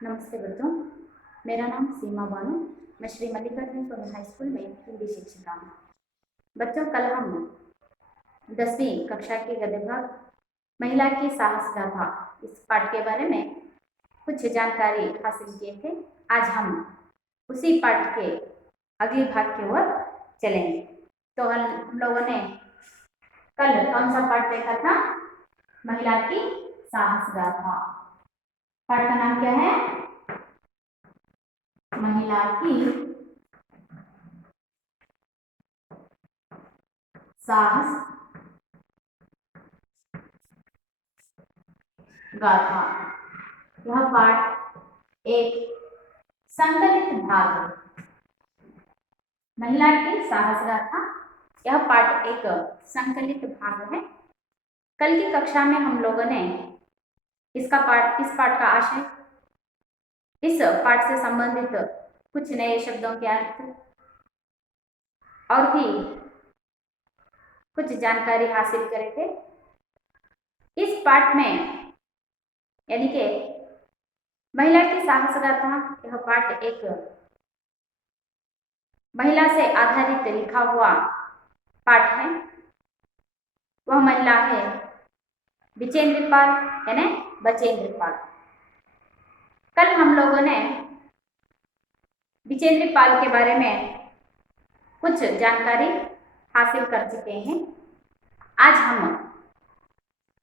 नमस्ते बच्चों, मेरा नाम सीमा बानो। मैं Shri Mallikarjun public high school में हिंदी शिक्षिका हूँ। बच्चों, कल हम 10वीं कक्षा के गद्य भाग महिला की साहस गाथा इस पाठ के बारे में कुछ जानकारी हासिल किए थे। आज हम उसी पाठ के अगले भाग की ओर चलेंगे। तो हम लोगों ने कल कौन सा पाठ देखा था? महिला की साहस गाथा। पाठ का नाम क्या है? महिला की साहस गाथा। यह पाठ एक संकलित भाग है। महिला की साहस गाथा यह पाठ एक संकलित भाग है। कल की कक्षा में हम लोगों ने इस पाठ का आशय, इस पाठ से संबंधित कुछ नए शब्दों के अर्थ और भी कुछ जानकारी हासिल करे थे। इस पाठ में यानी कि महिला की साहस गाथा यह पाठ एक महिला से आधारित लिखा हुआ पाठ है। वह महिला है विजेंद्र पाल यानी बचेंद्र पाल। कल हम लोगों ने विजेंद्र पाल के बारे में कुछ जानकारी हासिल कर चुके हैं। आज हम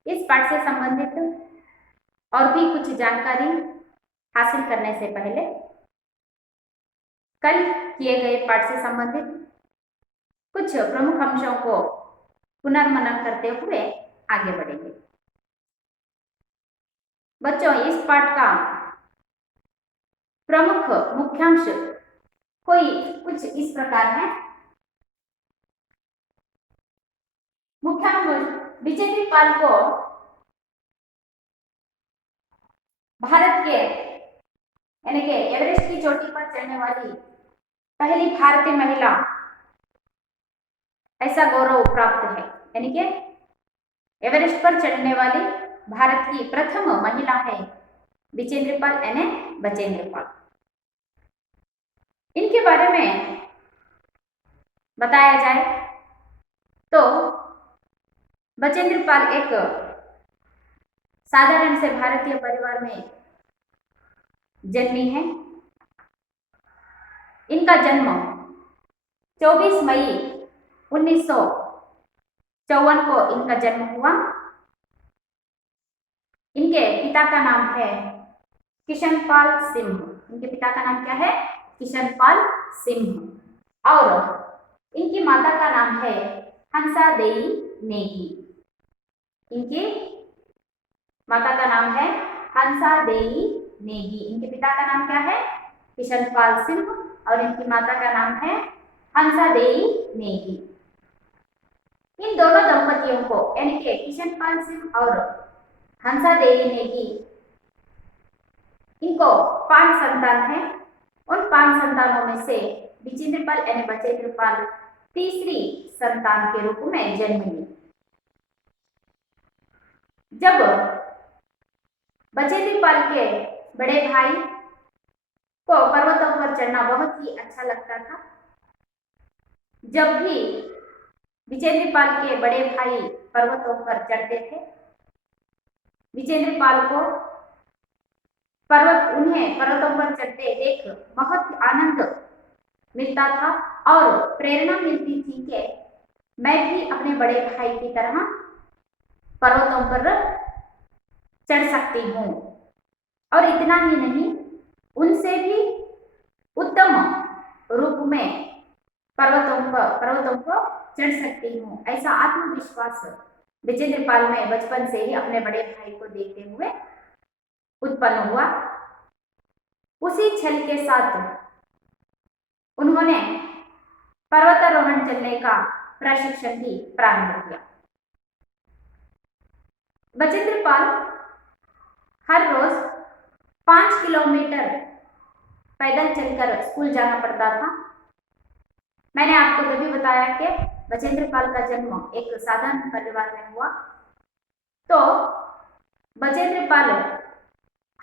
इस पाठ से संबंधित और भी कुछ जानकारी हासिल करने से पहले कल किए गए पाठ से संबंधित कुछ प्रमुख अंशों को पुनर्मनन करते हुए आगे बढ़ेंगे। बच्चों, इस पाठ का प्रमुख मुख्यांश कुछ इस प्रकार है। मुख्यांश विजेंद्र पाल को भारत के यानी कि एवरेस्ट की चोटी पर चढ़ने वाली पहली भारतीय महिला ऐसा गौरव प्राप्त है। यानी कि एवरेस्ट पर चढ़ने वाली भारत की प्रथम महिला है विजेंद्र पाल यानी बचेंद्र पाल। इनके बारे में बताया जाए तो बचेंद्र पाल एक साधारण से भारतीय परिवार में जन्मी है। इनका जन्म 24 मई 1954 को इनका जन्म हुआ। इनके पिता का नाम है किशनपाल सिंह। इनके पिता का नाम क्या है? किशनपाल सिंह। और इनकी माता का नाम है हंसा देई नेगी। इनकी माता का नाम है हंसा देई नेगी। इनके पिता का नाम क्या है? किशनपाल सिंह और इनकी माता का नाम है हंसा देई नेगी। इन दोनों दंपतियों को यानी कि किशनपाल सिंह और हंसा देई नेगी, इनको 5 संतान हैं। उन 5 संतानों में से विजेंद्र पाल यानी बचेंद्र पाल तीसरी संतान के रूप में जन्म ली। जब बचेंद्र पाल के बड़े भाई को पर्वतों पर चढ़ना बहुत ही अच्छा लगता था, जब भी विजेंद्र पाल के बड़े भाई पर्वतों पर चढ़ते थे, विजेंद्र पाल को उन्हें पर्वतों पर चढ़ते देख बहुत आनंद मिलता था और प्रेरणा मिलती थी कि मैं भी अपने बड़े भाई की तरह पर्वतों पर चढ़ सकती हूँ और इतना ही नहीं, उनसे भी उत्तम रूप में पर्वतों को चढ़ सकती हूँ। ऐसा आत्मविश्वास विजेंद्र पाल में बचपन से ही अपने बड़े भाई को देखते हुए उत्पन्न हुआ। उसी छल के साथ उन्होंने पर्वतारोहण चलने का प्रशिक्षण भी प्रारंभ किया। बचेंद्र पाल हर रोज 5 किलोमीटर पैदल चलकर स्कूल जाना पड़ता था। मैंने आपको तभी बताया कि बचेंद्र पाल का जन्म एक साधारण परिवार में हुआ। तो बचेंद्र पाल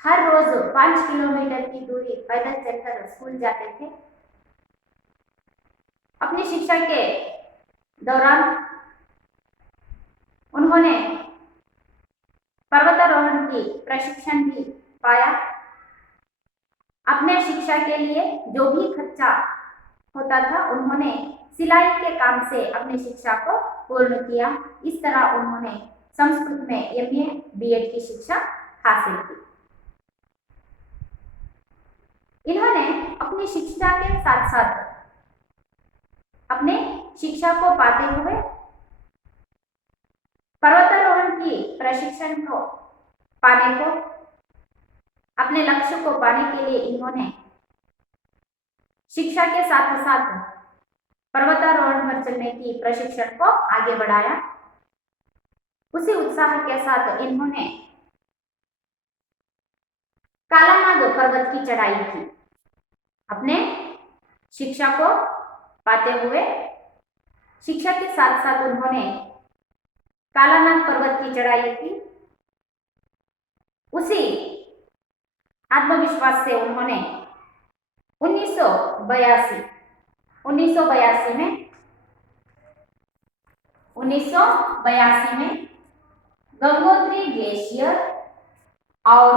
हर रोज 5 किलोमीटर की दूरी पैदल चलकर स्कूल जाते थे। अपनी शिक्षा के दौरान उन्होंने पर्वतारोहण की प्रशिक्षण भी पाया। अपने शिक्षा के लिए जो भी खर्चा होता था उन्होंने सिलाई के काम से अपनी शिक्षा को पूर्ण किया। इस तरह उन्होंने संस्कृत में एमए बीएड की शिक्षा हासिल की। इन्होंने अपनी शिक्षा के साथ साथ अपने शिक्षा को पाते हुए पर्वतारोहण की प्रशिक्षण को पाने को, अपने लक्ष्य को पाने के लिए इन्होंने शिक्षा के साथ साथ पर्वतारोहण पर चलने की प्रशिक्षण को आगे बढ़ाया। उसी उत्साह के साथ इन्होंने कालानाग पर्वत की चढ़ाई की। अपने शिक्षा को पाते हुए शिक्षा के साथ साथ उन्होंने कालानाग पर्वत की चढ़ाई की। उसी आत्मविश्वास से उन्होंने 1982 में गंगोत्री ग्लेशियर और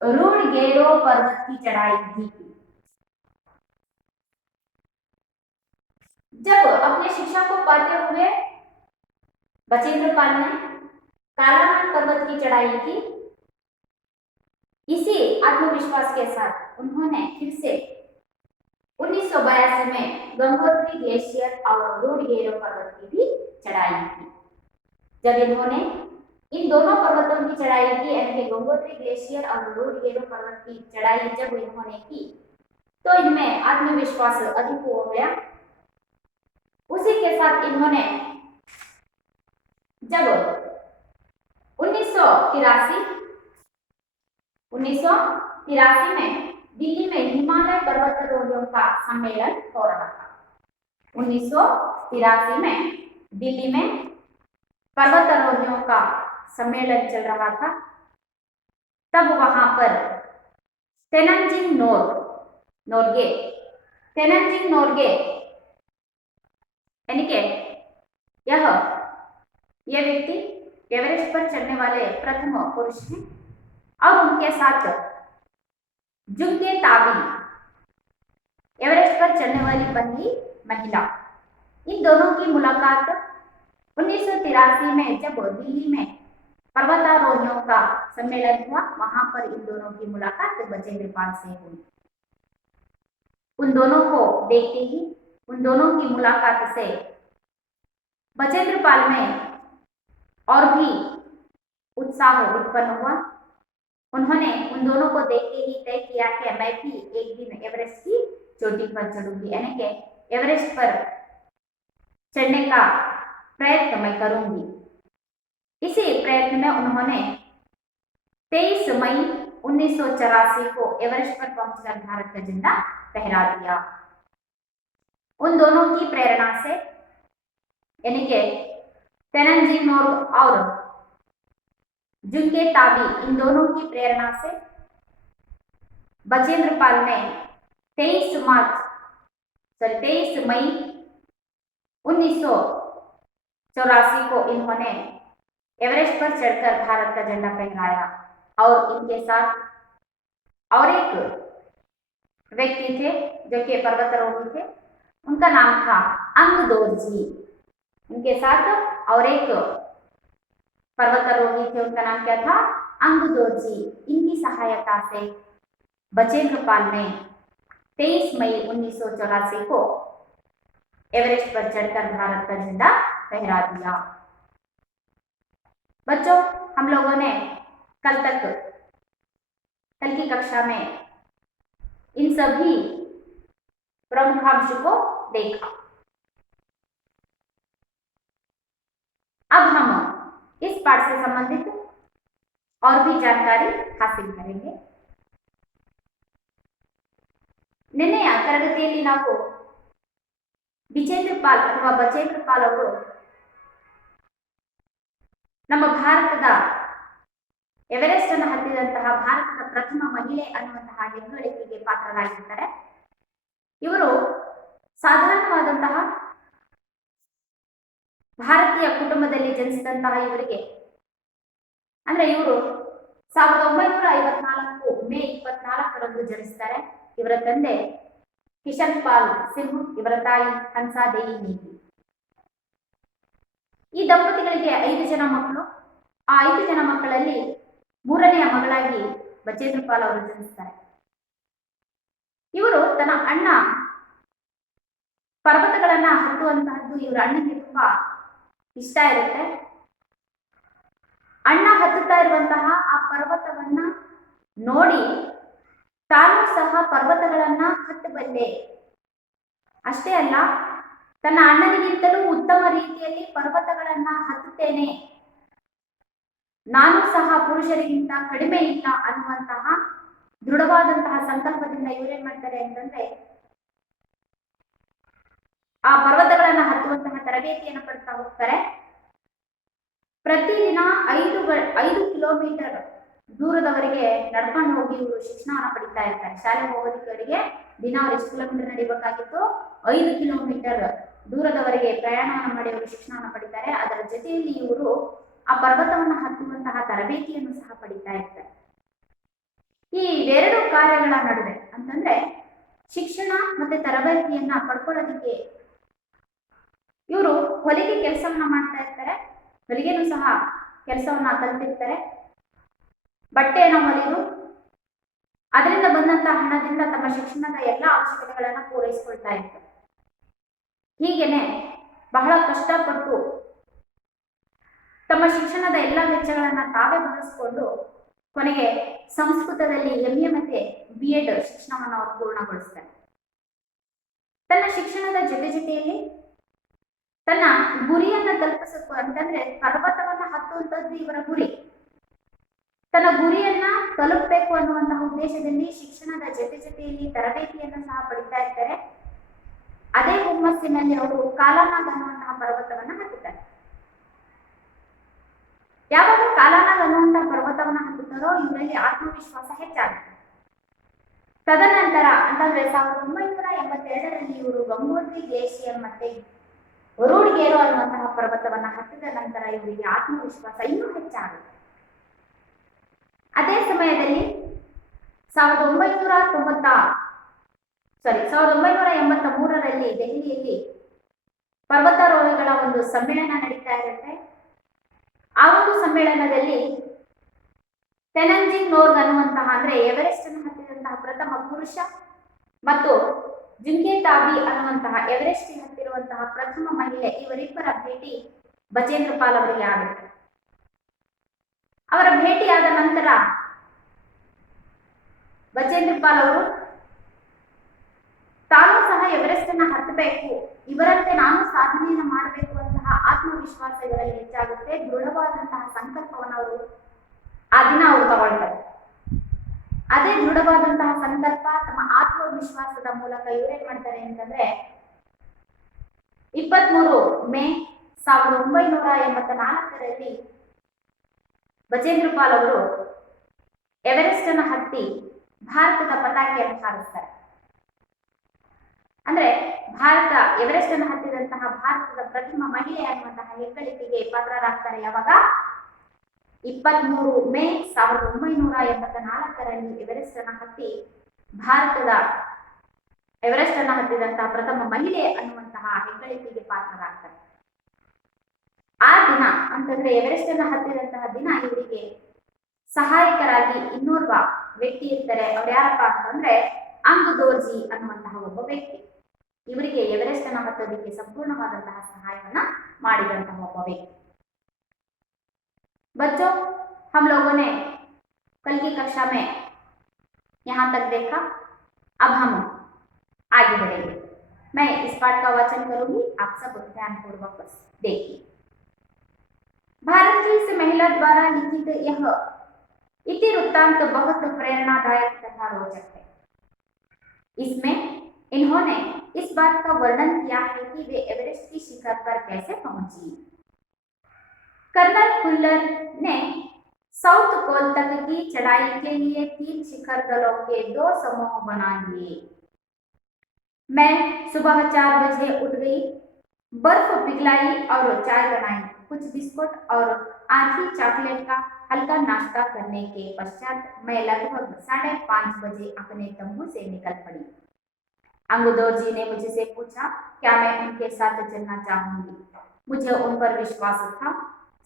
रुडगेरो पर्वत की चढ़ाई भी की। जब अपनी शिक्षा को पाते हुए बचेंद्र पाल ने कालानाग पर्वत की चढ़ाई की, इसी आत्मविश्वास के साथ उन्होंने फिर से 1982 में गंगोत्री ग्लेशियर और रुडगेरो पर्वत की भी चढ़ाई की। जब इन्होंने इन दोनों पर्वतों की चढ़ाई की, यानी कि गंगोत्री ग्लेशियर और रुडगेरो पर्वत की चढ़ाई जब इन्होंने की तो इनमें आत्मविश्वास अधिक हो गया। उसी के साथ इन्होंने जब 1983 में दिल्ली में हिमालय पर्वतारोहियों का सम्मेलन हो रहा था। 1983 में दिल्ली में पर्वतारोहियों का सम्मेलन चल रहा था। तब वहां पर तेनाजिंग नोरगे यानी कि यह व्यक्ति एवरेस्ट पर चढ़ने वाले प्रथम पुरुष हैं और उनके साथ जुंगे ताबी एवरेस्ट पर चढ़ने वाली पहली महिला। इन दोनों की मुलाकात 1983 में जब दिल्ली में पर्वतारोहियों का सम्मेलन हुआ, वहां पर इन दोनों की मुलाकात बचेंद्र पाल से हुई। उन दोनों को देखते ही, उन दोनों की मुलाकात से बचेंद्र पाल में और भी उत्साह उत्पन्न हुआ। उन्होंने उन दोनों को देखते ही तय किया कि मैं भी एक दिन एवरेस्ट की चोटी पर चढ़ूंगी, यानी कि एवरेस्ट पर चढ़ने का प्रयत्न मैं करूंगी। इसी प्रयत्न में उन्होंने 23 मई 1984 को एवरेस्ट पर पहुंचकर भारत का झंडा फहरा दिया। उन दोनों की प्रेरणा से, यानी कि तेनाजिंग नोरगे और जुंगे ताबी, इन दोनों की प्रेरणा से बचेंद्र पाल ने 23 मई 1984 को इन्होंने एवरेस्ट पर चढ़कर भारत का झंडा फहराया। और इनके साथ और एक व्यक्ति थे जो कि पर्वतारोही थे, उनका नाम था अंग दोरजी। उनके साथ और एक पर्वतारोही थे, उनका नाम क्या था? अंग दोरजी। इनकी सहायता से बचेंद्र पाल ने 23 मई 1984 को एवरेस्ट पर चढ़कर भारत का झंडा फहरा दिया। बच्चों, हम लोगों ने कल की कक्षा में इन सभी प्रमुखांश को देखा। अब हम इस पाठ से संबंधित और भी जानकारी हासिल करेंगे। निर्णय तरगतिಯಲ್ಲಿ ನಾವು ವಿಜೇಂದ್ರ ಪಾಲ್ ಅಥವಾ ಬಚೇಂದ್ರ ಪಾಲ್ ಅವರು ನಮ್ಮ ಭಾರತದ ಎವರೆಸ್ಟ್ ಅನ್ನು ಹತ್ತಿದಂತಹ ಭಾರತದ ಪ್ರಥಮ ಮಹಿಳೆ ಅನ್ನುವಂತಹ ಹೆಗ್ಗಳಿಕೆಗೆ ಪಾತ್ರರಾಗಿರ್ತಾರೆ. ಇವರು ಸಾಧಾರಣವಾದಂತಹ ಭಾರತೀಯ ಕುಟುಂಬದಲ್ಲಿ ಜನಿಸಿದಂತಹ ಇವರಿಗೆ ಅಂದ್ರೆ ಇವರು 1954 ಮೇ 24ರಂದು ಜನಿಸ್ತಾರೆ. ಇವರ ತಂದೆ ಕಿಶನ್ ಪಾಲ್ ಸಿಂಗ್, ಇವರ ತಾಯಿ ಹನ್ಸಾದೇಯಿ ನೀತಿ. ಈ ದಂಪತಿಗಳಿಗೆ 5 ಜನ ಮಕ್ಕಳು. ಆ 5 ಜನ ಮಕ್ಕಳಲ್ಲಿ 3ನೆಯ ಮಗಳಾಗಿ ಬಚೇಂದ್ರ ಪಾಲ್ ಅವರು ಜನಿಸ್ತಾರೆ. ಇವರು ತನ್ನ ಅಣ್ಣ ಪರ್ವತಗಳನ್ನ ಹತ್ತುವಂತಹದ್ದು ಇವರ ಅಣ್ಣನಿಗೆ ತುಂಬಾ ಇಷ್ಟ ಇರುತ್ತೆ. ಅಣ್ಣ ಹತ್ತುತ್ತಾ ಇರುವಂತಹ ಆ ಪರ್ವತವನ್ನ ನೋಡಿ ತಾನು ಸಹ ಪರ್ವತಗಳನ್ನ ಹತ್ತಬಲ್ಲೆ, ಅಷ್ಟೇ ಅಲ್ಲ ತನ್ನ ಅಣ್ಣನಿಗಿಂತಲೂ ಉತ್ತಮ ರೀತಿಯಲ್ಲಿ ಪರ್ವತಗಳನ್ನ ಹತ್ತುತ್ತೇನೆ, ನಾನು ಸಹ ಪುರುಷರಿಗಿಂತ ಕಡಿಮೆ ಇಲ್ಲ ಅನ್ನುವಂತಹ ದೃಢವಾದಂತಹ ಸಂಕಲ್ಪದಿಂದ ಇವರೇನ್ ಮಾಡ್ತಾರೆ ಅಂತಂದ್ರೆ ಆ ಪರ್ವತಗಳನ್ನ ಹತ್ತುವಂತಹ ತರಬೇತಿಯನ್ನು ಪಡ್ತಾ ಹೋಗ್ತಾರೆ. ಪ್ರತಿದಿನ 5 ಕಿಲೋಮೀಟರ್ ದೂರದವರೆಗೆ ನಡ್ಕೊಂಡು ಹೋಗಿ ಇವರು ಶಿಕ್ಷಣವನ್ನು ಪಡಿತಾ ಇರ್ತಾರೆ. ಶಾಲೆಗೆ ಹೋಗೋದಕ್ಕೆ ಅವರಿಗೆ ದಿನ ಅವ್ರು ಎಷ್ಟು ಕಿಲೋಮೀಟರ್ ನಡಿಬೇಕಾಗಿತ್ತು, 5 ಕಿಲೋಮೀಟರ್ ದೂರದವರೆಗೆ ಪ್ರಯಾಣವನ್ನು ಮಾಡಿ ಅವರು ಶಿಕ್ಷಣವನ್ನು ಪಡಿತಾರೆ. ಅದರ ಜೊತೆಯಲ್ಲಿ ಇವರು ಆ ಪರ್ವತವನ್ನು ಹತ್ತುವಂತಹ ತರಬೇತಿಯನ್ನು ಸಹ ಪಡಿತಾ ಇರ್ತಾರೆ. ಈ 2 ಕಾರ್ಯಗಳ ನಡುವೆ ಅಂತಂದ್ರೆ ಶಿಕ್ಷಣ ಮತ್ತೆ ತರಬೇತಿಯನ್ನ ಪಡ್ಕೊಳ್ಳೋದಿಕ್ಕೆ ಇವರು ಹೊಲಿಗೆ ಕೆಲಸವನ್ನ ಮಾಡ್ತಾ ಇರ್ತಾರೆ. ಹೊಲಿಗೆನೂ ಸಹ ಕೆಲಸವನ್ನ ಕಲಿತಿರ್ತಾರೆ. ಬಟ್ಟೆಯನ್ನು ಹೊಲಿದು ಅದರಿಂದ ಬಂದಂತಹ ಹಣದಿಂದ ತಮ್ಮ ಶಿಕ್ಷಣದ ಎಲ್ಲ ಅವಶ್ಯಕತೆಗಳನ್ನ ಪೂರೈಸಿಕೊಳ್ತಾ ಇರ್ತಾರೆ. ಹೀಗೇನೆ ಬಹಳ ಕಷ್ಟಪಟ್ಟು ತಮ್ಮ ಶಿಕ್ಷಣದ ಎಲ್ಲ ವೆಚ್ಚಗಳನ್ನ ತಾವೇ ಭರಿಸಿಕೊಂಡು ಕೊನೆಗೆ ಸಂಸ್ಕೃತದಲ್ಲಿ MA ಮತ್ತೆ BEd ಶಿಕ್ಷಣವನ್ನು ಅವರು ಪೂರ್ಣಗೊಳಿಸ್ತಾರೆ. ತನ್ನ ಶಿಕ್ಷಣದ ಜೊತೆಯಲ್ಲಿ ತನ್ನ ಗುರಿಯನ್ನ ತಲುಪಿಸಬೇಕು ಅಂತಂದ್ರೆ ಪರ್ವತವನ್ನ ಹತ್ತುವಂತದ್ದು ಇವರ ಗುರಿ. ತನ್ನ ಗುರಿಯನ್ನ ತಲುಪಬೇಕು ಅನ್ನುವಂತಹ ಉದ್ದೇಶದಲ್ಲಿ ಶಿಕ್ಷಣದ ಜೊತೆಯಲ್ಲಿ ತರಬೇತಿಯನ್ನ ಸಹ ಪಡಿತಾ ಇರ್ತಾರೆ. ಅದೇ ಹುಮ್ಮಸ್ಸಿನಲ್ಲಿ ಅವರು ಕಾಲಾನಾಗ್ ಅನ್ನುವಂತಹ ಪರ್ವತವನ್ನ ಹತ್ತುತ್ತಾರೆ. ಯಾವಾಗ ಕಾಲಾನಾಗ್ ಅನ್ನುವಂತಹ ಪರ್ವತವನ್ನ ಹತ್ತುತ್ತಾರೋ ಇವರಲ್ಲಿ ಆತ್ಮವಿಶ್ವಾಸ ಹೆಚ್ಚಾಗುತ್ತೆ. ತದನಂತರ ಅಂತಂದ್ರೆ 1982ರಲ್ಲಿ ಇವರು ಗಂಗೋತ್ರಿ ಗ್ಲೇಷಿಯರ್ ಮತ್ತೆ ವರೂಡ್ಗೇರು ಅನ್ನುವಂತಹ ಪರ್ವತವನ್ನ ಹತ್ತಿದ ನಂತರ ಇವರಿಗೆ ಆತ್ಮವಿಶ್ವಾಸ ಇನ್ನೂ ಹೆಚ್ಚಾಗುತ್ತೆ. ಅದೇ ಸಮಯದಲ್ಲಿ 1983ರಲ್ಲಿ ದೆಹಲಿಯಲ್ಲಿ ಪರ್ವತಾರೋಹಿಗಳ ಒಂದು ಸಮ್ಮೇಳನ ನಡೀತಾ ಇರುತ್ತೆ. ಆ ಒಂದು ಸಮ್ಮೇಳನದಲ್ಲಿ ತೆನಂಜಿಂಗ್ ನೋರ್ಗ್ ಅನ್ನುವಂತಹ ಅಂದ್ರೆ ಎವರೆಸ್ಟ್ ಅನ್ನು ಹತ್ತಿದಂತಹ ಪ್ರಥಮ ಪುರುಷ ಮತ್ತು ಜುಂಗೆ ತಾಬಿ ಅನ್ನುವಂತಹ ಎವರೆಸ್ಟ್ ಹತ್ತಿರುವಂತಹ ಪ್ರಥಮ ಮಹಿಳೆ, ಇವರಿಬ್ಬರ ಭೇಟಿ ಬಚೇಂದ್ರ ಪಾಲ್ ಅವರಿಗೆ ಆಗುತ್ತೆ. ಅವರ ಭೇಟಿಯಾದ ನಂತರ ಬಚೇಂದ್ರ ಪಾಲ್ ಅವರು ತಾನು ಸಹ ಎವರೆಸ್ಟ್ ಅನ್ನ ಹತ್ತಬೇಕು, ಇವರಂತೆ ನಾನು ಸಾಧನೆಯನ್ನು ಮಾಡಬೇಕು ಅಂತಹ ಆತ್ಮವಿಶ್ವಾಸ ಇವರಲ್ಲಿ ಹೆಚ್ಚಾಗುತ್ತೆ. ದೃಢವಾದಂತಹ ಸಂಕಲ್ಪವನ್ನು ಅವರು ಆ ದಿನ ಅವರು ತಗೊಳ್ತಾರೆ. ಅದೇ ದೃಢವಾದಂತಹ ಸಂಕಲ್ಪ ತಮ್ಮ ಆತ್ಮವಿಶ್ವಾಸದ ಮೂಲಕ ಇವರೇನ್ ಮಾಡ್ತಾರೆ ಅಂತಂದ್ರೆ 23 ಮೇ 1984ರಲ್ಲಿ ಬಚೇಂದ್ರ ಪಾಲ್ ಅವರು ಎವರೆಸ್ಟ್ ಅನ್ನು ಹತ್ತಿ ಭಾರತದ ಪತಾಕೆಯನ್ನು ಹಾರಿಸ್ತಾರೆ. ಅಂದ್ರೆ ಭಾರತ ಎವರೆಸ್ಟ್ ಅನ್ನು ಹತ್ತಿದಂತಹ ಭಾರತದ ಪ್ರಥಮ ಮಹಿಳೆ ಅನ್ನುವಂತಹ ಹೆಗ್ಗಳಿಕೆಗೆ ಪಾತ್ರರಾಗ್ತಾರೆ. ಯಾವಾಗ 23 ಮೇ 1984ರಲ್ಲಿ ಎವರೆಸ್ಟ್ ಅನ್ನು ಹತ್ತಿ ಭಾರತದ ಎವರೆಸ್ಟ್ ಅನ್ನು ಹತ್ತಿದಂತಹ ಪ್ರಥಮ ಮಹಿಳೆ ಅನ್ನುವಂತಹ ಹೆಗ್ಗಳಿಕೆಗೆ ಪಾತ್ರರಾಗ್ತಾರೆ. ಆ ದಿನ ಅಂತಂದ್ರೆ ಎವರೆಸ್ಟ್ ಅನ್ನು ಹತ್ತಿದಂತಹ ದಿನ ಇವರಿಗೆ ಸಹಾಯಕರಾಗಿ ಇನ್ನೋರ್ವ ವ್ಯಕ್ತಿ ಇರ್ತಾರೆ. ಅವ್ರು ಯಾರಪ್ಪ ಅಂತಂದ್ರೆ ಅಂಗು ದೋರ್ಜಿ ಅನ್ನುವಂತಹ ಒಬ್ಬ ವ್ಯಕ್ತಿ. ಇವರಿಗೆ ಎವರೆಸ್ಟ್ ಅನ್ನು ಹತ್ತೋದಕ್ಕೆ ಸಂಪೂರ್ಣವಾದಂತಹ ಸಹಾಯವನ್ನ ಮಾಡಿದಂತಹ ಒಬ್ಬ ವ್ಯಕ್ತಿ. बच्चों, हम लोगों ने कल की कक्षा में यहाँ तक देखा. अब हम आगे बढ़ेंगे. मैं इस पाठ का वाचन करूंगी, आप सब ध्यानपूर्वक देखिए. भारत की इस महिला द्वारा लिखित यह इति वृत्तांत बहुत प्रेरणादायक तथा रोचक है. इसमें इन्होंने इस बात का वर्णन किया है कि वे एवरेस्ट की शिखर पर कैसे पहुंची. कर्नल फुल्लर ने साउथ पोल तक की चढ़ाई के लिए 3 शिखर दलों के 2 समूह बना लिए। मैं सुबह 4 बजे उठ गई, बर्फ पिघलाई और चाय बनाई। कुछ बिस्कुट और आधी चॉकलेट का हल्का नाश्ता करने के पश्चात मैं लगभग 5:30 बजे अपने तंबू से निकल पड़ी। अंगदौर जी ने मुझसे पूछा क्या मैं उनके साथ चलना चाहूंगी। मुझे उन पर विश्वास था,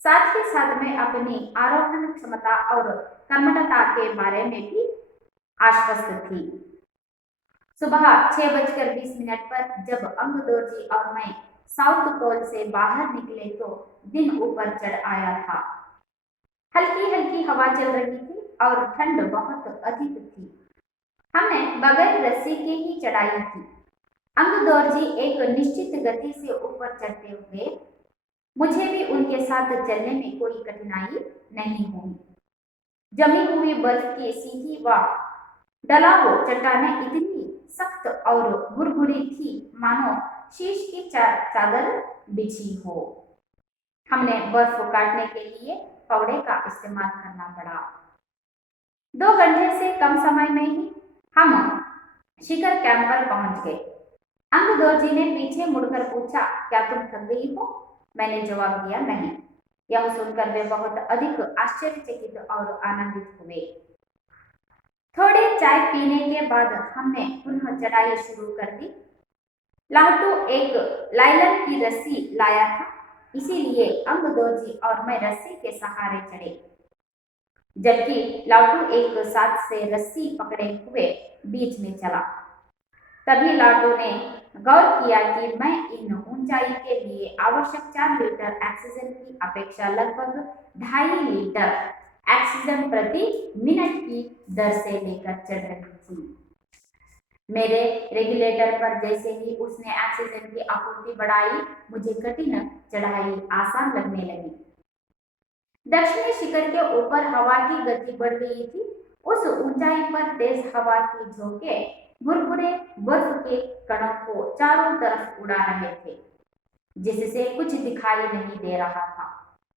साथ ही साथ मैं अपनी आरोहण क्षमता और कर्मठता के बारे में भी आश्वस्त थी। सुबह 6:20 पर जब अंगदौर जी और मैं साउथ पोल से बाहर निकले तो दिन ऊपर चढ़ आया था। हल्की हल्की हवा चल रही थी और ठंड बहुत अधिक थी। हमने बगैर रस्सी के ही चढ़ाई की। अंगदौर जी एक निश्चित गति से ऊपर चढ़ते हुए, मुझे भी उनके साथ चलने में कोई कठिनाई नहीं हुई। जमी हुई बर्फ की सीधी व ढलाऊ चट्टानें इतनी सख्त और भुरभुरी थी मानो शीश की चादर बिछी हो। हमने बर्फ काटने के लिए फावड़े का इस्तेमाल करना पड़ा। 2 घंटे से कम समय में ही हम शिखर कैंप पर पहुंच गए। अंगदौर जी ने पीछे मुड़कर पूछा क्या तुम थक गई हो। मैंने जवाब दिया नहीं। यह सुनकर वे बहुत अधिक आश्चर्यचकित और आनंदित हुए। थोड़ी चाय पीने के बाद हमने पुनः चढ़ाई शुरू कर दी। लालटू एक लाइलन की रस्सी लाया था, इसीलिए अंगदौर जी और मैं रस्सी के सहारे चढ़े, जबकि लालटू एक साथ से रस्सी पकड़े हुए बीच में चला। तभी लालटू ने गौर किया कि मैं इन ऊंचाई के लिए आवश्यक 4 लीटर ऑक्सीजन की अपेक्षा लगभग 2.5 लीटर ऑक्सीजन प्रति मिनट की दर से लेकर चढ़ रही थी। मेरे रेगुलेटर पर जैसे ही उसने ऑक्सीजन की आपूर्ति बढ़ाई, मुझे कठिन चढ़ाई आसान लगने लगी। दक्षिणी शिखर के ऊपर हवा की गति बढ़ गई थी। उस ऊंचाई पर तेज हवा के झोंके भुरभुरे बर्फ के कणों को चारों तरफ उड़ा रहे थे, जिससे कुछ दिखाई नहीं दे रहा था।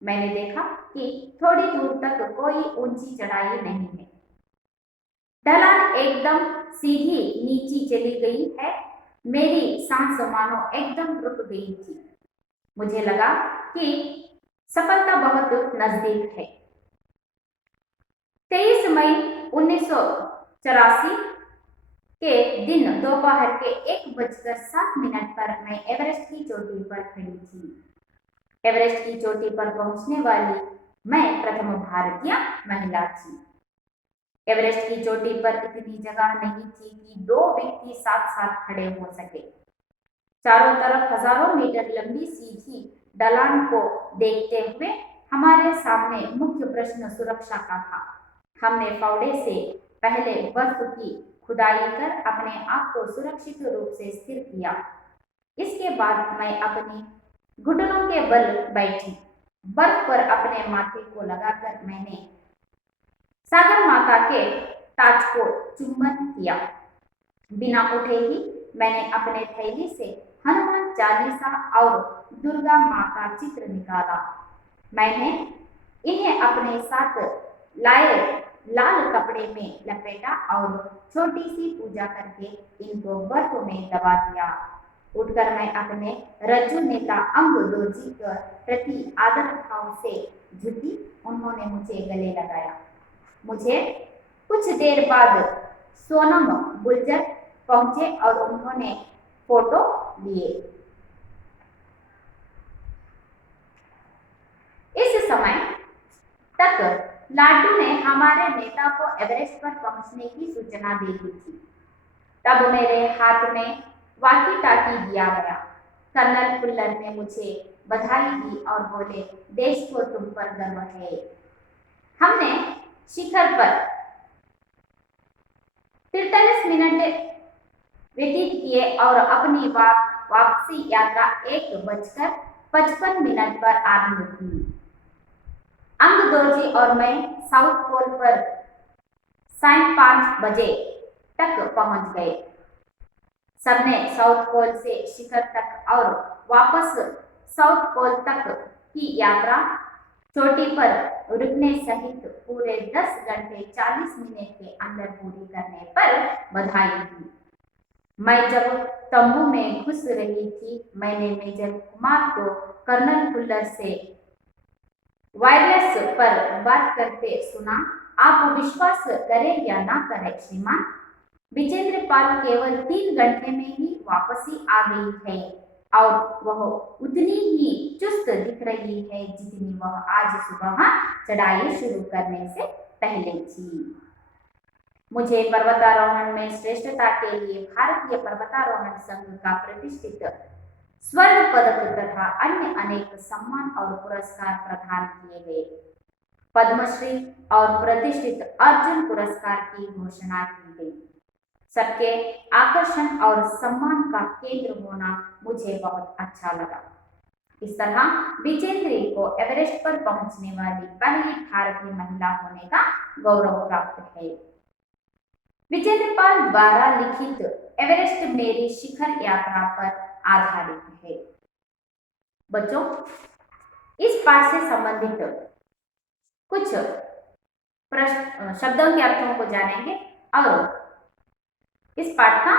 मैंने देखा कि थोड़ी दूर तक कोई ऊंची चढ़ाई नहीं है। ढलान एकदम सीधी नीचे चली गई है। मेरी सांस मानो एकदम रुक गई थी। मुझे लगा कि सफलता बहुत नजदीक है। 23 मई 1984 के दिन दोपहर के 1:07 पर मैं एवरेस्ट की चोटी पर खड़ी थी। एवरेस्ट की चोटी पर पहुंचने वाली मैं प्रथम भारतीय महिला थी। एवरेस्ट की चोटी पर इतनी जगह नहीं थी कि 2 व्यक्ति साथ साथ खड़े हो सके। चारों तरफ हजारों मीटर लंबी सीधी ढलान को देखते हुए हमारे सामने मुख्य प्रश्न सुरक्षा का था। हमने फावड़े से पहले बर्फ की खुदाई कर अपने आप को सुरक्षित रूप से स्थिर किया। इसके बाद मैं अपनी घुटनों के बल बैठी। बर्फ पर अपने माथे को लगाकर मैंने सागर माता के ताज को चुंबन किया। बिना उठे ही मैंने अपने थैली से हनुमान चालीसा और दुर्गा माँ का चित्र निकाला। मैंने इन्हें अपने साथ लाए लाल कपड़े में लपेटा और छोटी सी पूजा करके इनको बर्फ में दबा दिया। उठकर मैं अपने रज्जु नेता अंगदौर जी के प्रति आदर भाव से झुकी। उन्होंने मुझे गले लगाया। मुझे कुछ देर बाद सोनम गुर्जर पहुंचे और उन्होंने फोटो लिए। इस समय तक लाडू ने हमारे नेता को एवरेस्ट पर पहुंचने की सूचना दे दी थी। तब मेरे हाथ में वाकी टाकी दिया गया। कर्नल फुल्लर ने मुझे बधाई दी और बोले, देश को तुम पर गर्व है। हमने शिखर पर 43 मिनट व्यतीत किए और अपनी वापसी यात्रा 1:55 पर आरंभ की। अंगदौर जी और मैं साउथ पोल पर 5:30 बजे तक पहुंच गए। सबने साउथ पोल से शिखर तक और वापस साउथ पोल तक की यात्रा चोटी पर रुकने सहित पूरे 10 घंटे 40 मिनट के अंदर पूरी करने पर बधाई दी। मैं जब तंबू में घुस रही थी, मैंने मेजर कुमार को कर्नल फुल्लर से वायरलेस पर बात करते सुना। आप विश्वास करें या ना करें श्रीमान, विजेंद्र पाल केवल 3 घंटे में ही वापसी आ गई है और वह उतनी ही चुस्त दिख रही है जितनी वह आज सुबह चढ़ाई शुरू करने से पहले थी। मुझे पर्वतारोहण में श्रेष्ठता के लिए भारतीय पर्वतारोहण संघ का प्रतिष्ठित स्वर्ण पदक तथा अन्य अनेक सम्मान और पुरस्कार प्रदान किए गए। पद्मश्री और प्रतिष्ठित अर्जुन पुरस्कार की घोषणा की गई। सबके आकर्षण और सम्मान का केंद्र होना मुझे बहुत अच्छा लगा। इस तरह विजेंद्री को एवरेस्ट पर पहुंचने वाली पहली भारतीय महिला होने का गौरव प्राप्त है। विजेंद्र पाल द्वारा लिखित एवरेस्ट मेरी शिखर यात्रा पर आधारित है। बच्चों, इस पाठ से संबंधित कुछ शब्दों के अर्थों को जानेंगे और इस पाठ का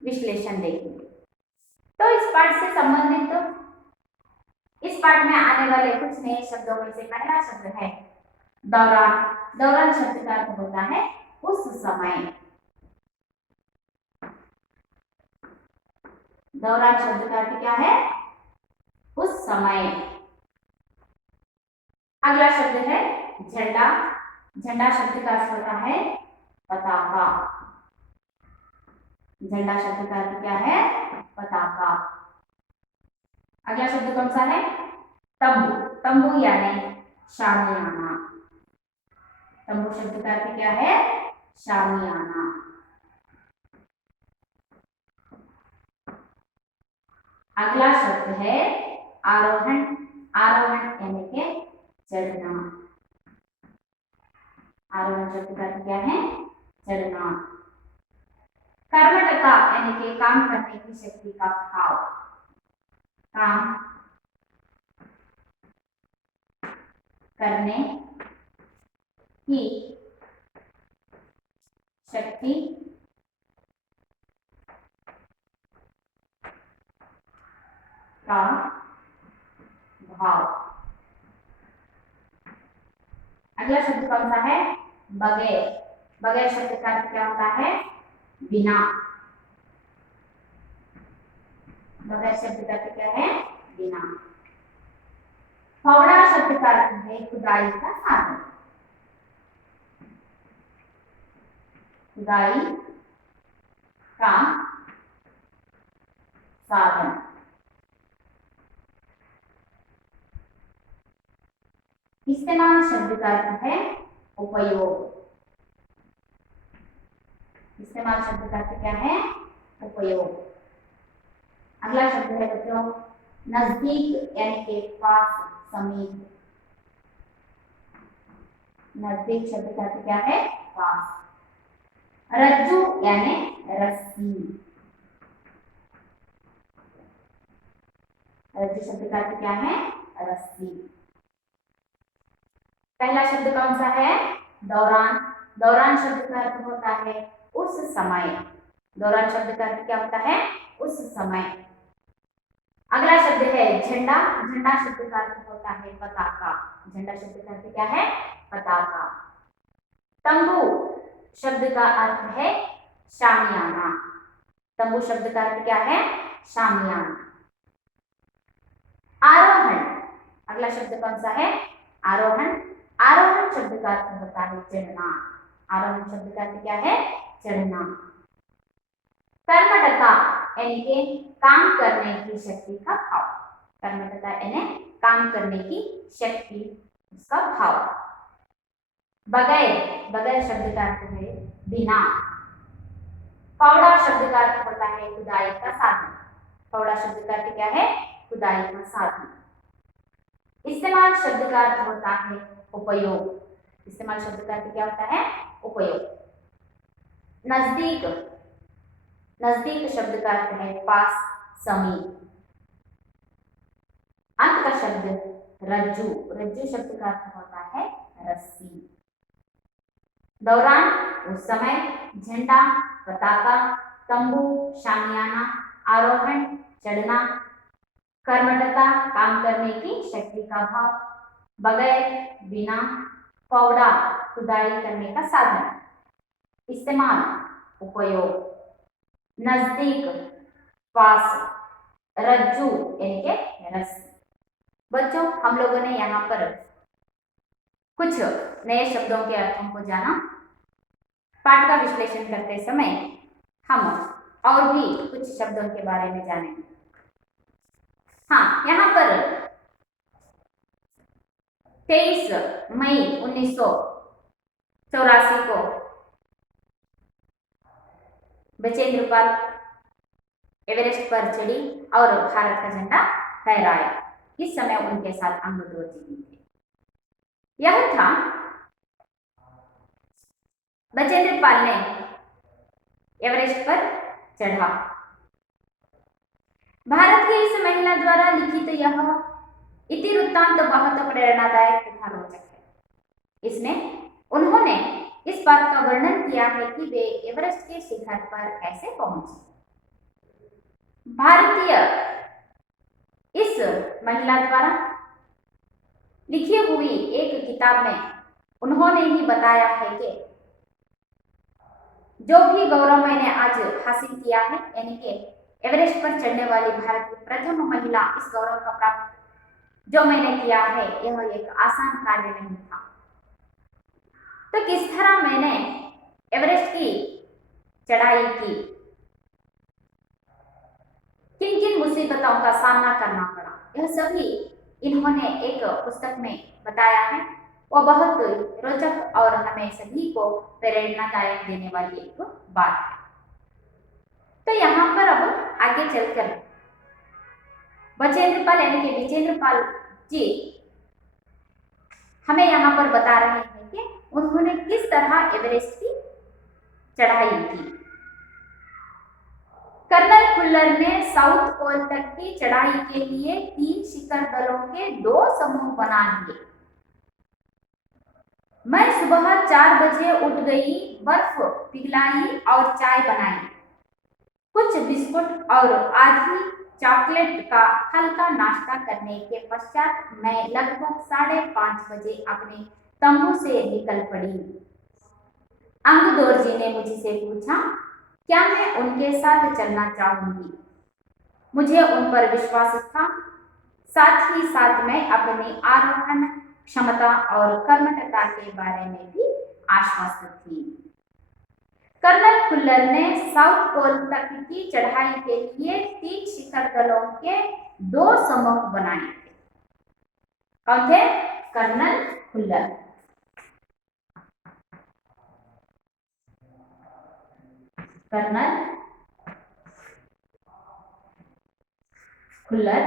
विश्लेषण देखेंगे। तो इस पाठ से संबंधित इस पाठ में आने वाले कुछ नए शब्दों में से पहला शब्द है दौरान। दौरान शब्द का अर्थ होता है उस समय। दौरान शब्द का अर्थ क्या है? उस समय। अगला शब्द है झंडा। झंडा शब्द का अर्थ होता है पताका। झंडा शब्द का अर्थ क्या है? पताका। अगला शब्द कौन सा है? तंबू। तंबू यानी शामियाना। तंबू शब्द का अर्थ क्या है? शामियाना। अगला शब्द है आरोहण। आरोहण यानी के चढ़ना। आरोहण शब्द का अर्थ क्या है? चढ़ना। कर्मठता यानी के काम करने की शक्ति का भाव। काम करने की शक्ति का भाव। अगला शब्द कौन सा है? बगैर। बगैर शब्द का अर्थ क्या होता है? बिना। बगैर शब्द का अर्थ क्या है? बिना। फावड़ा शब्द का अर्थ है खुदाई का साधन। खुदाई का साधन। इस्तेमाल शब्द का अर्थ है उपयोग। इस्तेमाल शब्द का अर्थ क्या है? उपयोग। अगला शब्द है बच्चों नजदीक यानी के पास, समीप। नजदीक शब्द का अर्थ क्या है? पास। रज्जू यानी रस्सी। रज्जू शब्द का अर्थ क्या है? रस्सी। पहला शब्द कौन सा है? दौरान। दौरान शब्द का अर्थ होता है उस समय। दौरान शब्द का अर्थ क्या होता है? उस समय। अगला शब्द है झंडा। झंडा शब्द का अर्थ होता है पताका। झंडा शब्द का अर्थ क्या है? पताका। तंबू शब्द का अर्थ है शामियाना। तंबू शब्द का अर्थ क्या है? शामियाना। आरोहण। अगला शब्द कौन सा है? आरोहण। आरोहण शब्द का अर्थ होता है चढ़ना। आरोहण शब्द का अर्थ क्या है? चढ़ना। कर्मठता यानी के काम करने की शक्ति का भाव। कर्मठता यानी काम करने की शक्ति, उसका भाव। बगैर। बगैर शब्द का अर्थ है बिना। फावड़ा शब्द का अर्थ होता है खुदाई का साधन। फावड़ा शब्द का अर्थ क्या है? खुदाई का साधन। इस्तेमाल शब्द का अर्थ होता है उपयोग। इस्तेमाल शब्द का अर्थ क्या होता है? उपयोग। नजदीक। नजदीक शब्द का अर्थ है पास, समीप। अंत का शब्द रज्जू, रज्जू शब्द का अर्थ होता है रस्सी। दौरान, उस समय, झंडा, पताका, तंबू, शामियाना, आरोहण, चढ़ना, कर्मठता, काम करने की शक्ति का भाव, बगैर, बिना, पौड़ा, खुदाई करने का साधन, इस्तेमाल, उपयोग, नजदीक, पास, रज्जू यानी के रस्सी। बच्चों, हम लोगों ने यहाँ पर कुछ नए शब्दों के अर्थों को जाना। पाठ का विश्लेषण करते समय हम और भी कुछ शब्दों के बारे में जानेंगे। हाँ, यहाँ पर 23 मई 1984 को बचेंद्र पाल एवरेस्ट पर चढ़ी और भारत का झंडा फहराया। इस समय उनके साथ अंगदोर्जी भी थे। यह था बचेंद्र पाल ने एवरेस्ट पर चढ़ा। भारत की इस महिला द्वारा लिखित यह इतिवृत्तांत बहुत प्रेरणादायक तथा रोचक है। इसमें उन्होंने इस बात का वर्णन किया है कि वे एवरेस्ट के शिखर पर कैसे पहुंची। भारतीय इस महिला द्वारा लिखी हुई एक किताब में उन्होंने ही बताया है कि जो भी गौरव मैंने आज हासिल किया है, यानी कि एवरेस्ट पर चढ़ने वाली भारत की प्रथम महिला, इस गौरव का प्राप्त जो मैंने किया है, यह एक आसान कार्य नहीं था। तो किस तरह मैंने एवरेस्ट की चढ़ाई की, किन किन मुसीबतों का सामना करना पड़ा, यह सभी इन्होंने एक पुस्तक में बताया है। वो बहुत रोचक और हमें सभी को प्रेरणादायक देने वाली एक बात है। तो यहाँ पर अब आगे चलकर बचेंद्र पाल यानी कि विजेंद्र पाल जी हमें यहाँ पर बता रहे हैं कि उन्होंने किस तरह एवरेस्ट की चढ़ाई की। कर्नल खुल्लर ने साउथ पोल तक की चढ़ाई के लिए 3 शिखर दलों के 2 समूह बना दिए। मैं सुबह 4 बजे उठ गई, बर्फ पिघलाई और चाय बनाई। कुछ बिस्कुट और आधी चॉकलेट का हल्का नाश्ता करने के पश्चात मैं लगभग 5:30 बजे अपने तंबू से निकल पड़ी। अंगदोर्जी ने मुझसे पूछा, क्या मैं उनके साथ चलना चाहूंगी। मुझे उन पर विश्वास था, साथ ही साथ मैं अपनी आरोहण क्षमता और कर्मठता के बारे में भी आश्वस्त थी। कर्नल खुल्लर ने साउथ पोल तक की चढ़ाई के लिए 3 शिखर दलों के 2 समूह बनाए थे। कौन थे? कर्नल खुल्लर। कर्नल खुल्लर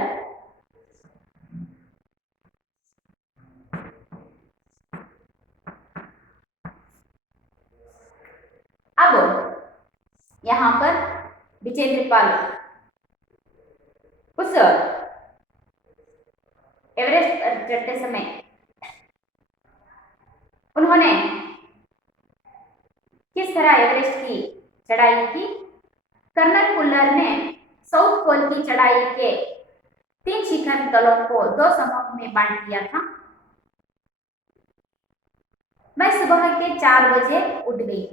अब यहाँ पर विजेंद्र पाल उस एवरेस्ट पर चढ़ते समय उन्होंने किस तरह एवरेस्ट की चढ़ाई की। कर्नल खुल्लर ने साउथ पोल की चढ़ाई के 3 शिखर दलों को 2 समूह में बांट दिया था। मैं सुबह के 4 बजे उठ गई।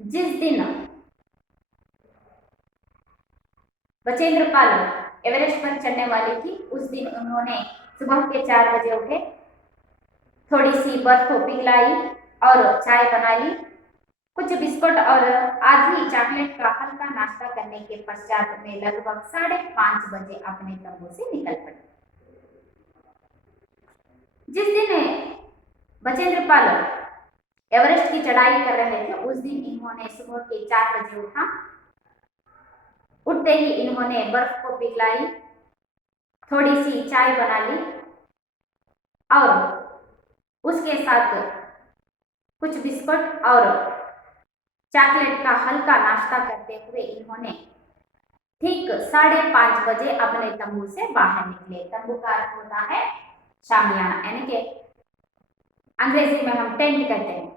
जिस दिन बचेंद्र पाल एवरेस्ट पर चढ़ने वाली थी, उस दिन उन्होंने सुबह के 4 बजे उठे, थोड़ी सी बर्फ पिघलाई और चाय बना ली। कुछ बिस्कुट और आधी चॉकलेट का हल्का नाश्ता करने के पश्चात मैं लगभग 5:30 बजे अपने तंबू से निकल पड़ी। जिस दिन बचेंद्र पाल एवरेस्ट की चढ़ाई कर रहे थे, उस दिन इन्होंने सुबह के 4 बजे उठा। उठते ही इन्होंने बर्फ को पिघलाई, थोड़ी सी चाय बना ली और उसके साथ कुछ बिस्कुट और चॉकलेट का हल्का नाश्ता करते हुए इन्होंने ठीक 5:30 बजे अपने तंबू से बाहर निकले। तंबू का अर्थ होता है शामियाना, यानी कि अंग्रेजी में हम टेंट कहते हैं,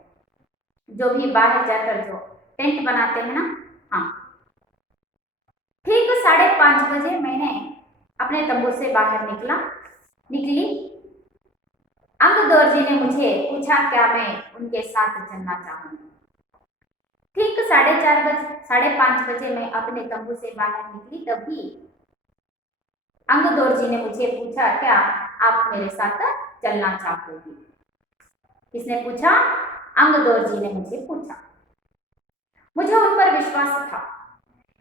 जो भी बाहर जाकर जो टेंट बनाते हैं ना। हाँ, ठीक 5:30 बजे मैंने अपने तंबू से बाहर निकली। अंगदौर जी ने मुझे पूछा क्या मैं उनके साथ चलना चाहूंगी। ठीक 5:30 बजे मैं अपने तंबू से बाहर निकली, तभी अंगदौर जी ने मुझे पूछा क्या आप मेरे साथ चलना चाहोगी। किसने पूछा? अंगदौर जी ने मुझे पूछा। मुझे उन पर विश्वास था।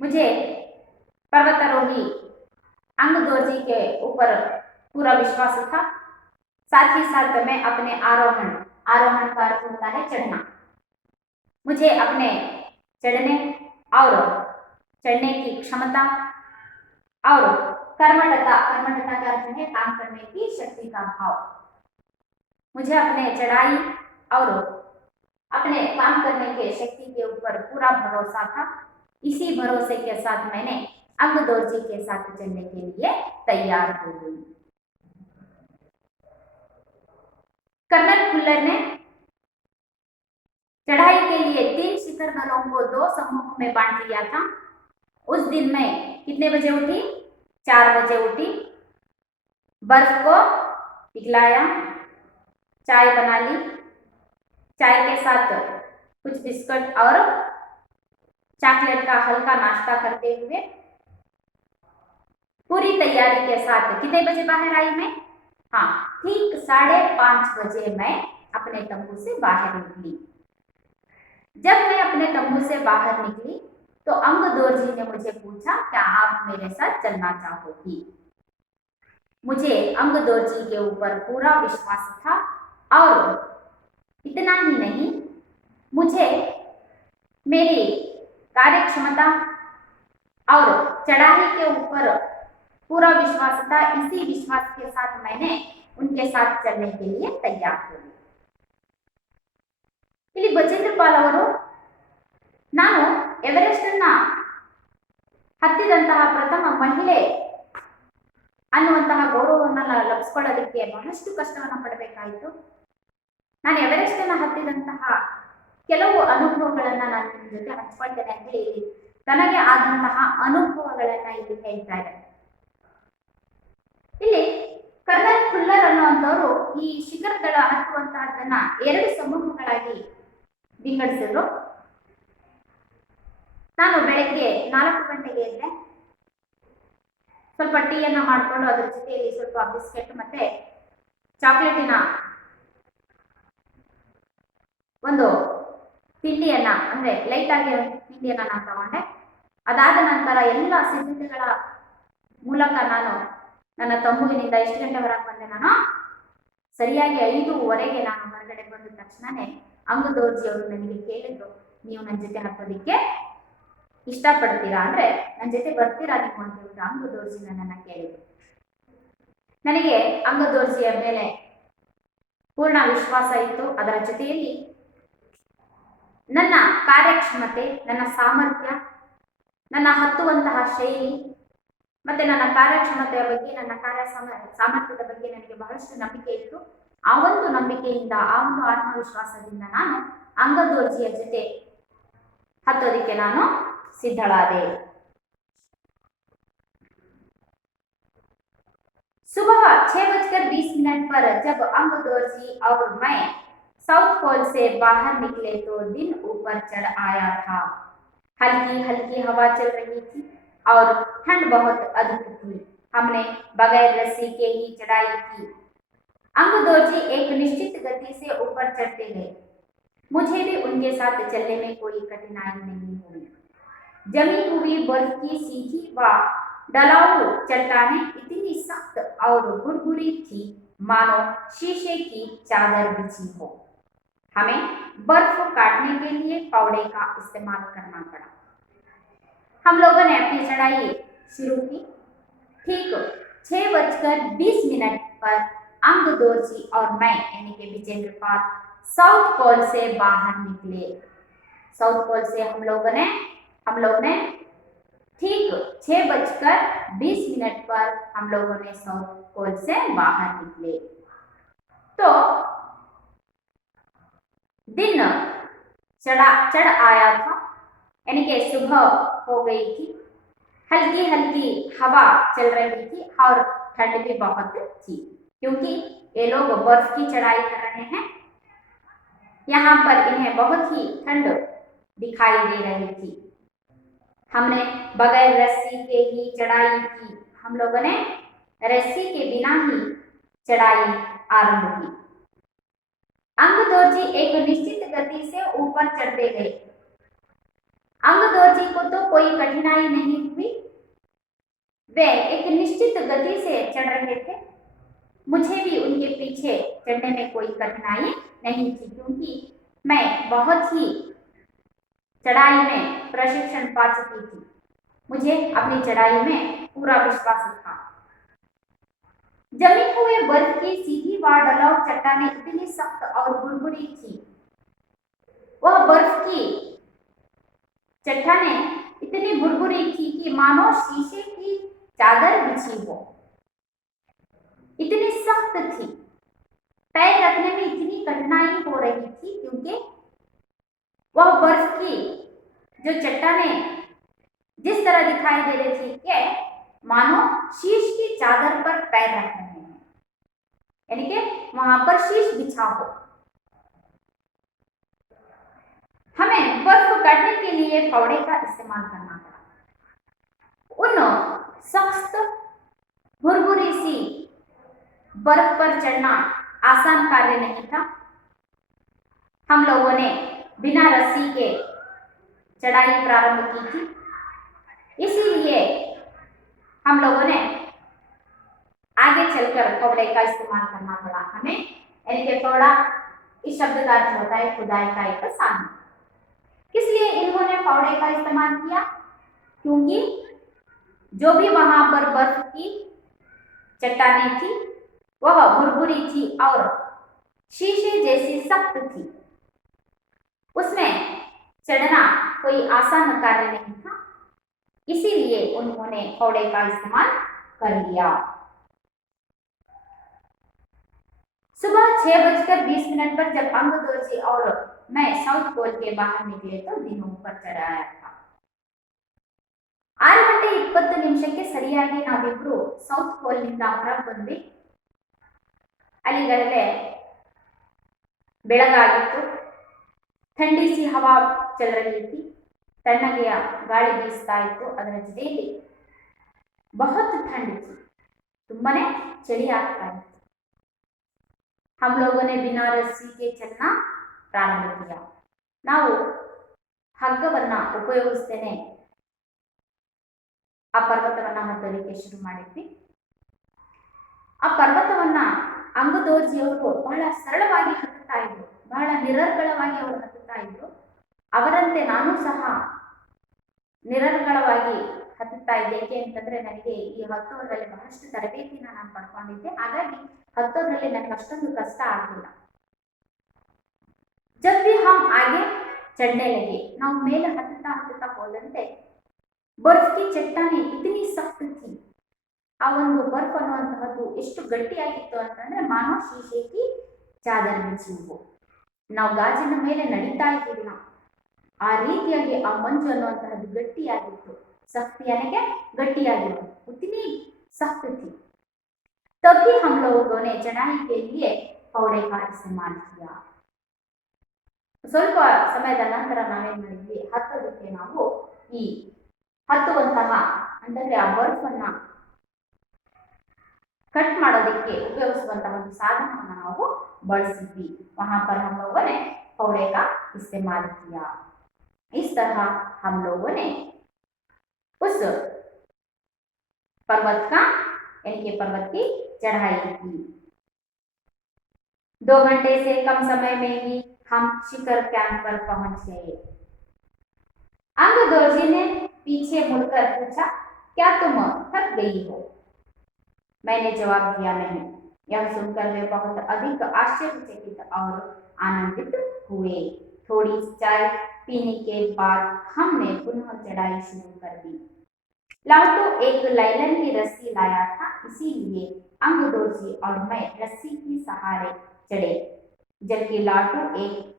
मुझे पर्वतारोही अंगदौर जी के ऊपर पूरा विश्वास था। साथ ही साथ मैं अपने आरोहण का अर्थ होता है चढ़ना, मुझे अपने चढ़ने और चढ़ने की क्षमता और कर्मठता का अर्थ है काम करने की शक्ति का भाव। मुझे अपने चढ़ाई और अपने काम करने के शक्ति के ऊपर पूरा भरोसा था। इसी भरोसे के साथ मैंने अंगदौर जी के साथ चलने के लिए तैयार हो गई। कर्नल फुल्लर ने चढ़ाई के लिए 3 शिखर दलों को 2 समूहों में बांट लिया था। उस दिन मैं कितने बजे उठी? 4 बजे उठी। बर्फ को पिघलाया, चाय बना ली। चाय के साथ कुछ बिस्कुट और चॉकलेट का हल्का नाश्ता करते हुए पूरी तैयारी के साथ कितने बजे बाहर आई मैं? हाँ, ठीक 5:30 बजे मैं अपने तंबू से बाहर निकली। जब मैं अपने तंबू से बाहर निकली तो अंगदौर जी ने मुझे पूछा क्या आप मेरे साथ चलना चाहोगी। मुझे अंगदौर जी के ऊपर पूरा विश्वास था और इतना ही नहीं, मुझे मेरी कार्य क्षमता और चढ़ाई के ऊपर पूरा विश्वास था। इसी विश्वास के साथ मैंने उनके साथ चलने के लिए तैयार हो गई। ಇಲ್ಲಿ ಬಚೇಂದ್ರಪಾಲ್ ಅವರು ನಾನು ಎವರೆಸ್ಟ್ ಅನ್ನ ಹತ್ತಿದಂತಹ ಪ್ರಥಮ ಮಹಿಳೆ ಅನ್ನುವಂತಹ ಗೌರವವನ್ನು ಲಭಿಸಿಕೊಳ್ಳೋದಕ್ಕೆ ಬಹಳಷ್ಟು ಕಷ್ಟವನ್ನು ಪಡಬೇಕಾಯಿತು. ನಾನು ಎವರೆಸ್ಟ್ ಅನ್ನ ಹತ್ತಿದಂತಹ ಕೆಲವು ಅನುಭವಗಳನ್ನ ನಾನು ನಿಮ್ಮ ಜೊತೆ ಹಂಚಿಕೊಳ್ತೇನೆ ಅಂತ ಹೇಳಿ ತನಗೆ ಆದಂತಹ ಅನುಭವಗಳನ್ನ ಇಲ್ಲಿ ಹೇಳ್ತಾ ಇದ್ದಾರೆ. ಇಲ್ಲಿ ಕರ್ನಲ್ ಫುಲ್ಲರ್ ಅನ್ನುವಂಥವರು ಈ ಶಿಖರಗಳ ಹತ್ತುವಂತಹದನ್ನ 2 ಸಮೂಹಗಳಾಗಿ ವಿಂಗಡಿಸಿದ್ರು. ನಾನು ಬೆಳಗ್ಗೆ 4 ಗಂಟೆಗೆ ಎದ್ದೆ. ಸ್ವಲ್ಪ ಟೀಯನ್ನ ಮಾಡಿಕೊಂಡು ಅದ್ರ ಜೊತೆಯಲ್ಲಿ ಸ್ವಲ್ಪ ಬಿಸ್ಕೆಟ್ ಮತ್ತೆ ಚಾಕ್ಲೇಟಿನ ಒಂದು ತಿಂಡಿಯನ್ನ ಅಂದ್ರೆ ಲೈಟ್ ಆಗಿ ತಿಂಡಿಯನ್ನ ನಾನು ತಗೊಂಡೆ. ಅದಾದ ನಂತರ ಎಲ್ಲ ಸಿದ್ಧತೆಗಳ ಮೂಲಕ ನಾನು ನನ್ನ ತಮ್ಮುವಿನಿಂದ ಎಷ್ಟು ಗಂಟೆ ಹೊರಗೆ ಬಂದೆ? ನಾನು ಸರಿಯಾಗಿ 5:15 ನಾನು ಹೊರಗಡೆ ಬಂದ ತಕ್ಷಣನೇ ಅಂಗದೌರ್ ಜಿ ಅವರು ನನಗೆ ಕೇಳಿದ್ರು, ನೀವು ನನ್ನ ಜೊತೆ ಹತ್ತೋದಿಕ್ಕೆ ಇಷ್ಟಪಡ್ತೀರಾ, ಅಂದ್ರೆ ನನ್ನ ಜೊತೆ ಬರ್ತೀರಾ ನೀವು ಅಂತ ಹೇಳಿದ್ರು. ಅಂಗದೌರ್ ಜಿ ನನ್ನನ್ನ ಕೇಳಿದ್ರು. ನನಗೆ ಅಂಗದೌರ್ ಜಿಯ ಮೇಲೆ ಪೂರ್ಣ ವಿಶ್ವಾಸ ಇತ್ತು. ಅದರ ಜೊತೆಯಲ್ಲಿ ನನ್ನ ಕಾರ್ಯಕ್ಷಮತೆ, ನನ್ನ ಸಾಮರ್ಥ್ಯ, ನನ್ನ ಹತ್ತುವಂತಹ ಶೈಲಿ ಮತ್ತೆ ನನ್ನ ಕಾರ್ಯಕ್ಷಮತೆಯ ಬಗ್ಗೆ, ನನ್ನ ಸಾಮರ್ಥ್ಯದ ಬಗ್ಗೆ ನನಗೆ ಬಹಳಷ್ಟು ನಂಬಿಕೆ ಇತ್ತು. ಆ ಒಂದು ನಂಬಿಕೆಯಿಂದ, ಆ ಒಂದು ಆತ್ಮವಿಶ್ವಾಸದಿಂದ ನಾನು ಅಂಗದೌರ್ ಜಿಯ ಜೊತೆ ಹತ್ತೋದಿಕ್ಕೆ ನಾನು ಸಿದ್ಧಳಾದೆ. सुबह 6:20 पर जब अंगदौर जी और मैं साउथ पोल से बाहर निकले तो दिन ऊपर चढ़ आया था। हल्की हल्की हवा चल रही थी और ठंड बहुत अधिक थी। हमने बगैर रस्सी के ही चढ़ाई की। अंगदौर जी एक निश्चित गति से ऊपर चढ़ते गए। मुझे भी उनके साथ चलने में कोई कठिनाई नहीं हुई। जमी हुई बर्फ की सीधी व ढलाऊ चट्टानें इतनी सख्त और भुरभुरी थी मानो शीशे की चादर बिछी हो। हमें बर्फ काटने के लिए फावड़े का इस्तेमाल करना पड़ा। हम लोगों ने अपनी चढ़ाई शुरू की। ठीक 6:20 पर अंगदौर जी और मैं यानी कि विजेंद्रपाल साउथ पोल से बाहर निकले। साउथ पोल से हम लोग ने ठीक 6:20 पर हम लोगों ने साउथ पोल से बाहर निकले। तो दिन चढ़ आया था, यानी कि सुबह हो गई थी। हल्की हल्की हवा चल रही थी और ठंड भी बहुत थी, क्योंकि ये लोग बर्फ की चढ़ाई कर रहे हैं। यहाँ पर इन्हें बहुत ही ठंड दिखाई दे रही थी। हमने बगैर रस्सी के ही चढ़ाई की। हम लोगों ने रस्सी के बिना ही चढ़ाई आरंभ की। अंगदोर्जी एक निश्चित गति से ऊपर चढ़ते गए। अंगदोर्जी को तो कोई कठिनाई नहीं हुई, वे एक निश्चित गति से चढ़ रहे थे। मुझे भी उनके पीछे चढ़ने में कोई कठिनाई नहीं थी, क्योंकि मैं बहुत ही चढ़ाई में प्रशिक्षण पा चुकी थी। मुझे अपनी चढ़ाई में पूरा विश्वास था। जमी हुए बर्फ की सीधी व ढलाऊ चट्टानें इतनी सख्त और बुरबुरी थी, वह बर्फ की चट्टानें इतनी बुरबुरी थी कि मानो शीशे की चादर बिछी हो, इतनी सख्त थी। पैर रखने में इतनी कठिनाई हो रही थी, क्योंकि वह बर्फ की जो चट्टानें जिस तरह दिखाई दे रही थी कि मानो शीश की चादर पर पैर रख रहे हैं, यानी कि वहां पर शीश बिछा हो। हमें बर्फ काटने के लिए फावड़े का इस्तेमाल करना पड़ा। उन सख्त भुरभुरी सी बर्फ पर चढ़ना आसान कार्य नहीं था। हम लोगों ने बिना रस्सी के चढ़ाई प्रारंभ की थी, इसीलिए हम लोगों ने आगे चलकर फावड़े का इस्तेमाल करना पड़ा हमें, यानी कि फावड़ा इस शब्द का अर्थ होता है खुदाई का एक साधन। किस लिए इन्होंने फावड़े का इस्तेमाल किया? क्योंकि जो भी वहां पर बर्फ की चट्टानें थी वह भुरभुरी थी और शीशे जैसी सख्त थी। उसमें चढ़ना कोई आसान कार्य नहीं था, इसीलिए उन्होंने फावड़े का इस्तेमाल कर लिया। सुबह 6:20 पर जब अंगदोर्जी और मैं साउथ पोल के बाहर निकले तो दिन ऊपर चढ़ आया था। 6:20 ಸರಿಯಾಗಿ ನಾವಿಬ್ರು ಸೌತ್ ಪೋಲ್ ನಿಂದ ಹೊರಗೆ ಬಂದ್ವಿ. ಅಲ್ಲಿಗಲ್ಲೇ ಬೆಳಗಾಗಿತ್ತು. ठंडी सी हवा चल रही थी, तन्नಗೆಯ ಗಾಳಿ ಬೀಸ್ತಾ ಇತ್ತು. ಅದರ ಜೊತೆಯಲ್ಲಿ बहुत ठंड थी, ತುಂಬಾನೇ ಚಳಿ ಆಗ್ತಾ ಇತ್ತು. हम लोगों ने बिना रस्सी के चलना प्रारंभ किया. ನಾವು ಹಗ್ಗವನ್ನ ಉಪಯೋಗಿಸ್ತೇನೆ ಆ ಪರ್ವತವನ್ನ ಹತ್ತಲಿಕ್ಕೆ ಶುರು ಮಾಡಿದ್ವಿ. ಆ ಪರ್ವತವನ್ನ ಅಂಗದೋರ್ಜಿಯವರು ಬಹಳ ಸರಳವಾಗಿ ಹತ್ತುತ್ತಾ ಇದ್ರು, ಬಹಳ ನಿರರ್ಗಳವಾಗಿ ಅವರು ಹತ್ತುತ್ತಾ ಇದ್ರು. ಅವರಂತೆ ನಾನು ಸಹ ನಿರರ್ಗಳವಾಗಿ ಹತ್ತುತ್ತಾ ಇದ್ದೆ. ಏಕೆ ಅಂತಂದ್ರೆ ನನಗೆ ಈ ಹತ್ತೋದ್ರಲ್ಲಿ ಬಹಳಷ್ಟು ತರಬೇತಿನ ನಾನು ಪಡ್ಕೊಂಡಿದ್ದೆ, ಹಾಗಾಗಿ ಹತ್ತೋದ್ರಲ್ಲಿ ನನಗೆ ಅಷ್ಟೊಂದು ಕಷ್ಟ ಆಗಲಿಲ್ಲ. जब भी हम आगे चढ़ने लगे, ನಾವು ಮೇಲೆ ಹತ್ತುತ್ತಾ ಹೋದಂತೆ ಬರ್ಫ್ ಕಿ ಚಟ್ಟಾನೆ ಇತನಿ ಸಖ್ತ್ ಥಿ. ಆ ಒಂದು ಬರ್ಫ್ ಅನ್ನುವಂತಹದ್ದು ಎಷ್ಟು ಗಟ್ಟಿಯಾಗಿತ್ತು ಅಂತಂದ್ರೆ ಮಾನೋ ಶೀಶೆಗೆ ಚಾದರ್ ಬಿಚ್ಚಿವು. ನಾವು ಗಾಜಿನ ಮೇಲೆ ನಡೀತಾ ಇದ್ದೀವಿ ನಾವು, ಆ ರೀತಿಯಾಗಿ ಆ ಮಂಜು ಅನ್ನುವಂತಹದ್ದು ಗಟ್ಟಿಯಾಗಿತ್ತು. सख्त यानी कि गट्टियागिತ್ತು, उतनी सख्त थी. तभी हम लोगों ने चढ़ाई के लिए फावड़े का इस्तेमाल किया. ಸ್ವಲ್ಪ ಸಮಯದ ನಂತರ ನಾವೇನ್ ಮಾಡಿದ್ವಿ, ಹತ್ತೋದಕ್ಕೆ ನಾವು ಈ ಹತ್ತುವಂತಹ ಅಂತಂದ್ರೆ ಆ ಬರ್ಫ್ ಅನ್ನ ಕಟ್ ಮಾಡೋದಕ್ಕೆ ಉಪಯೋಗಿಸುವಂತಹ ಒಂದು ಸಾಧನವನ್ನು ನಾವು ಬಳಸಿದ್ವಿ. वहां पर हम लोगों ने फावड़े का इस्तेमाल किया. इस तरह हम लोगों ने उस पर्वत का यानी कि पर्वत की चढ़ाई की. 2 घंटे से कम समय में ही हम शिखर कैंप पर पहुंच गए. अंगदोर्जी ने पीछे मुड़कर पूछा, क्या तुम थक गई हो? मैंने जवाब दिया, नहीं. यह सुनकर वे बहुत अधिक आश्चर्यचकित और आनंदित हुए. थोड़ी चाय पीने के बाद हमने पुनः चढ़ाई शुरू कर दी. लालटू एक लाइलन की रस्सी लाया था, इसीलिए अंगदोर्जी और मैं रस्सी के सहारे चढ़े, जबकि लालटू एक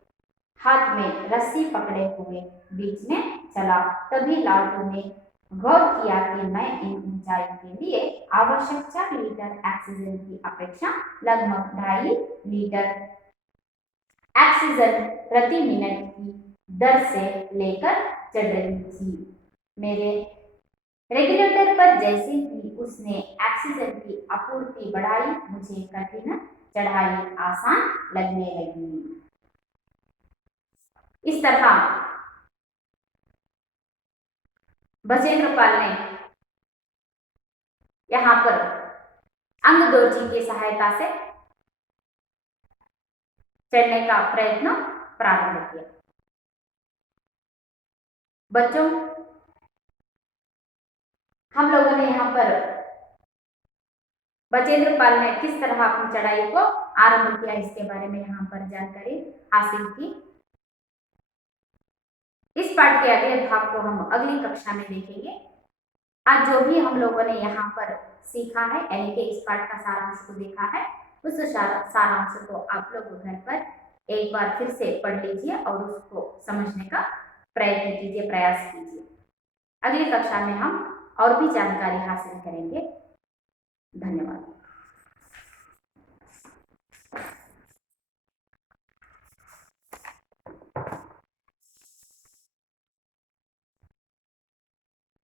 हाथ में रस्सी पकड़े हुए बीच में चला। तभी लालटू ने गौर किया कि मैं इन ऊंचाई के लिए आवश्यक 4 लीटर ऑक्सीजन की अपेक्षा लगभग 2.5 लीटर ऑक्सीजन प्रति मिनट की दर से लेकर चढ़ रही थी। मेरे रेगुलेटर पर जैसे ही उसने ऑक्सीजन की आपूर्ति बढ़ाई, मुझे कठिन चढ़ाई आसान लगने लगी। इस तरह बचेंद्र पाल ने यहाँ पर अंगदोर्जी की सहायता से चढ़ने का प्रयत्न प्रारंभ किया। बच्चों, हम लोगों ने यहाँ पर बचेंद्र पाल ने किस तरह अपनी चढ़ाई को आरंभ किया, इसके बारे में यहाँ पर जानकारी हासिल की। इस पाठ के अगले भाग को हम अगली कक्षा में देखेंगे। आज जो भी हम लोगों ने यहाँ पर सीखा है, यानी कि इस पाठ का सारांश को देखा है, उस सारांश को आप लोग घर पर एक बार फिर से पढ़ लीजिए और उसको समझने का प्रयत्न कीजिए, प्रयास कीजिए। अगली कक्षा में हम और भी जानकारी हासिल करेंगे। धन्यवाद।